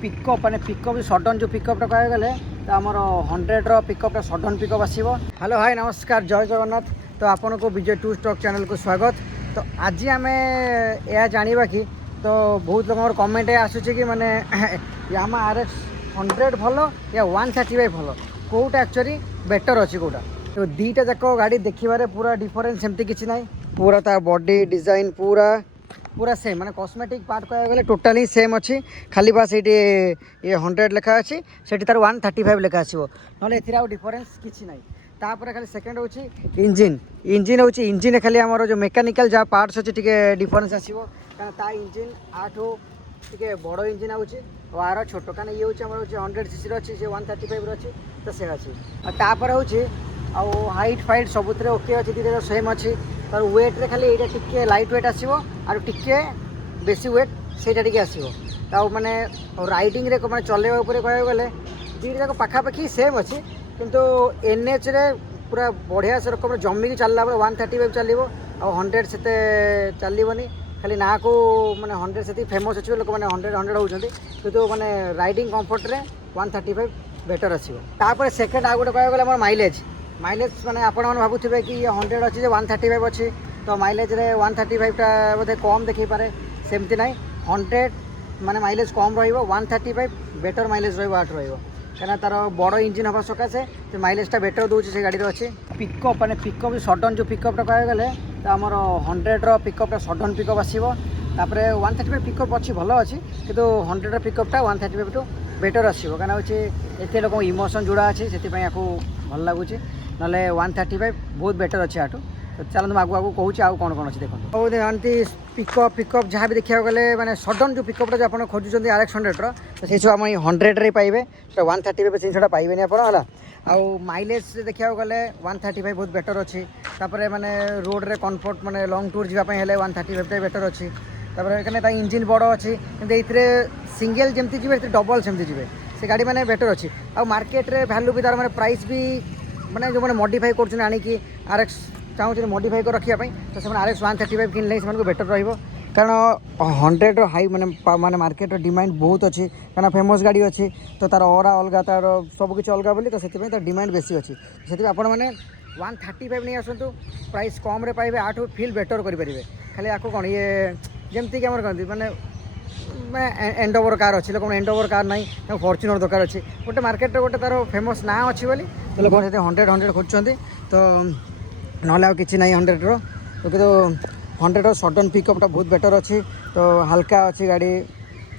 Pickup मैंने pickup sudden जो पिकअपटा कह गले तो आमर 100 पिकअपटा सडन पिकअप आसो। हेलो हाय नमस्कार जय जगन्नाथ। तो आपन को विजय टू स्टॉक चैनल को स्वागत। तो आज आम यह जाना कि तो बहुत लोग कमेंट आसूँ कि माने यामा RX 100 भल या 135 भल कौटा एक्चुअली बेटर अच्छी कौटा। तो दीटा जाक गाड़ी देखिबारे पूरा डिफरेंस सेमती किसी ना पूरा तार बॉडी डिजाइन पूरा पूरा सेम माने कॉस्मेटिक पार्ट कह गले टोटाली सेम अच्छी खाली बास ये 100 लेखा अच्छी से तार 135 लेखा आसो ना ए डिफरेंस किसी ना। तापर खाली सेकेंड हूँ इंजिन इंजिन हूँ इंजिन खाली आमर जो मेकानिकल जहाँ पार्ट्स अच्छे टी डिफरेंस आसो कारण ता इंजिन आठू टे बड़ इंजिन आउे और आर छोट कारण ये हूँ 100cc अच्छी से 135 अच्छी तो से अच्छी तापर हूँ आउ हाइट फाइट सबुत ओके अच्छी दीटा सेम अच्छी तार वेट रे खाली ये टिके लाइट वेट आसो और टिके बेसी वेट से आसो माने राइडिंग रे माने चलेवा ऊपर कह गले दीटा जाक पाखापाखि सेम अच्छी किंतु NH रे पूरा बढ़िया से रकम जमी की चलला 135 चलो आ 100 से चलनी खाली ना को माने 100 से फेमस अच्छे लोक मैंने 100 होती कितु माने राइडिंग कंफर्ट रे 135 बेटर आसो। तापर सेकेंड आ गोटे कह गले माइलेज माइलेज माने आपण मैंने भावुवे कि 100 अच्छी 135 अच्छी तो माइलेज रे 135टा बोधे कम देखी पारे सेमती ना 100 माने माइलेज कम रो 135 बेटर माइलेज रो कहीं तार बड़ इंजिन हवा सकाशे तो माइलेजटा बेटर दूसरी से गाड़ी अच्छे। पिकअप मैंने पिकअप सडन जो पिकअपटा कह गले तो आमर 100 पिकअपटा सडन पिकअप आसो। 135 पिकअप अच्छी भल अच्छी किंतु 100 पिकअपटा 135 टू बेटर आसो कहीं हूँ एत लोक इमोशन जोड़ा अच्छे से भल लगुच ना 135 बहुत बेटर अच्छे आठू। तो चलते आगू आगू कहूँ आउ कौन कौन अच्छे देखो एमती पिकअप पिकअप जहाँ भी देखा गले मैंने सडन जो पिकअपटा जो आप खोजुंट RX 100 तो से सब आम 100 रे पाइबे 135 जिनसा पाइबे आपड़ा आउ माइलेज देखा गले 135 बहुत बेटर अच्छी तापर माने रोड रे कंफर्ट माने लॉन्ग टूर जावाई 135 बेटर अच्छी तापर इंजिन बड़ अच्छी कि सिंगल जमती जी डबल सेमती जी से गाड़ी मैंने बेटर अच्छी आ मार्केट रे वैल्यू भी तार माने प्राइस भी माने जो मैंने मॉडिफाई कर आनिकी RX चाहूँ मॉडिफाई कर रखापी तो से RX 135 किनले से बेटर रहा कारण 100 हाई माने मार्केट डिमांड बहुत अच्छी कारण फेमस गाड़ी अच्छी तो तार ओरा अलग तार सबकि अलग बोली तो से तार डिमांड बेसी अच्छी से आपण मैंने 135 नहीं आसतु प्राइस कम रे पाइबे आठू फील बेटर करेंगे खाली आपको कौन ये जमती कि कहते मैंने एंडोवर कार अच्छी लोक एंडोवर कार ना फॉर्च्यूनर दरकार अच्छी गोटे मार्केट गोटे तार फेमस ना अच्छी बोली तो लोक 100 खोजुंट तो ना कि ना 100 तो कि 100 सडन पिकअपटा बहुत बेटर अच्छी तो हल्का अच्छी गाड़ी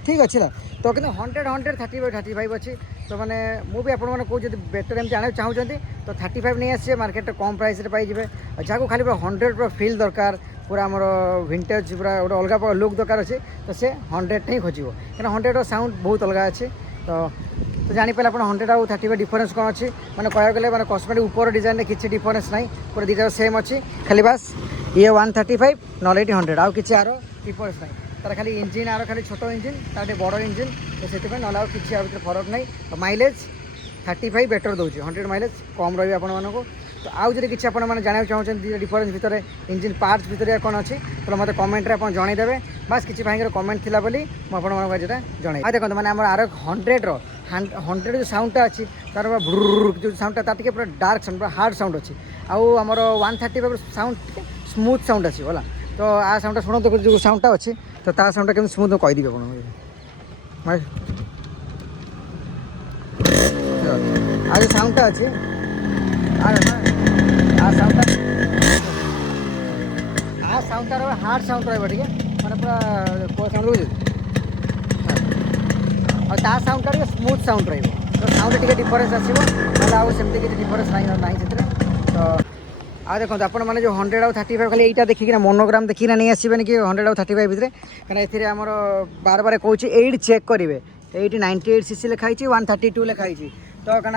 ठीक अच्छी ना तो कि 135 अच्छी तो मैंने मुझे आपने कहूँ बेटर एम आने चाहूँगी तो 35 नहीं आसे मार्केट कम प्राइस पाइबे जहाँ खाली 100 पूरा फिल दरकार पूरा आमर विंटेज पूरा गोटे अलग लुक दरकार अच्छे तो से 100 ही खोजो कहीं 100 साउंड बहुत अलग अच्छे तो जानीपारे आप 100 आउ 35 डिफरेंस कौन अच्छी मैंने कह गले मैंने कस्मेटिक ऊपर डिजाइन किसी डिफरेंस ना पूरा दीटा सेम अच्छी खाली बास ये 135 ना 100 आउ कि आर डिफरेंस ना तार खाली इंजिन आर खाली छोट इंजिन तार बड़ इंजिन तो से ना कि फरक ना तो माइलेज 35 बेटर दूँ 100 माइलेज कम रही आपको। तो आउ जब किसी आपने जानना चाहते डिफरेंस भितर इंजिन पार्ट्स भितर कौन अच्छी तो मतलब कमेंट आप जनईदेवे बास किसी भाई कमेंट थी बोली मुझे जन देखो मैंने RX 100 जो साउंडटा अच्छी तार जो साउंडटा तार पूरा डार्क साउंड पूरा हार्ड साउंड अच्छी आउ आमर 135 साउंड स्मूथ साउंड अच्छी है तो आ साउंडटा शुणु जो साउंडटा अच्छी तो ता साउंडटा केमती स्मूथ कहीदेवी आज साउंडटा अच्छी साउंडटा रहा हार्ड साउंड रही मैंने पूरा साउंड रोज और साउंडटा स्मूथ साउंड रही तो साउंड टे डिफरेंस आसो सेमती किसी डिफरेंस ना तो आ देखो आपण मैंने जो 100 आउ 35 खाली यहाँ देखिए मोनोग्राम देखिए नहीं आसबेनि कि 100 आउ 35 भितर कहीं आमर बार बार कहूँ ये चेक करेंगे ये 98cc लिखाई 132 लिखाई तो कहीं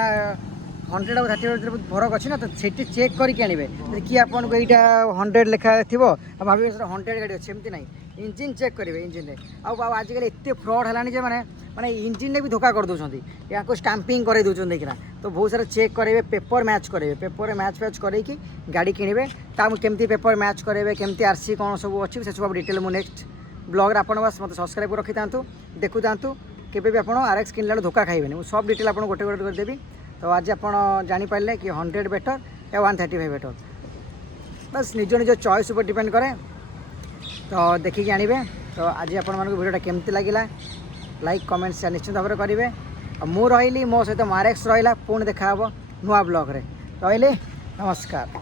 100 आउ 35 बहुत फरक अच्छी ना तो सेठी चेक करके आने कि आपको यहाँ 100 लिखा थी भाव 100 गाड़ी अच्छे एमती ना इंजिन चेक करेंगे इंजिन आजिकल एत फ्रड है मैंने माने इंजिन ने भी धोखा कर दूसरी या स्टाम्पिंग कर दूसरी देखना तो बहुत सारा चेक करेंगे पेपर मैच करेंगे पेपर मैच फैच करके गाड़ी किणवे केमती पेपर मैच करेंगे केमती RC कौन सब अच्छी से सब डिटेल मुझे नेक्स्ट ब्लॉग आप बस मत सब्सक्राइब कर रखी था देखु था केवे भी आप RX किनला धोखा खाइबेनि मुझे सब डिटेल आपको गोटे गोटे करदेवी। तो आज आप जापारे कि 100 बेटर या 135 बेटर बस निज निज चॉइस ऊपर डिपेंड करे तो देखिए आनिबे। तो आज आप वीडियोटा केमती लगिला लाइक कमेंट शेयर निश्चित भाव में करेंगे। मु रही मो सहित RX रहा पुणी देखा नुआ ब्लॉग रे रही नमस्कार।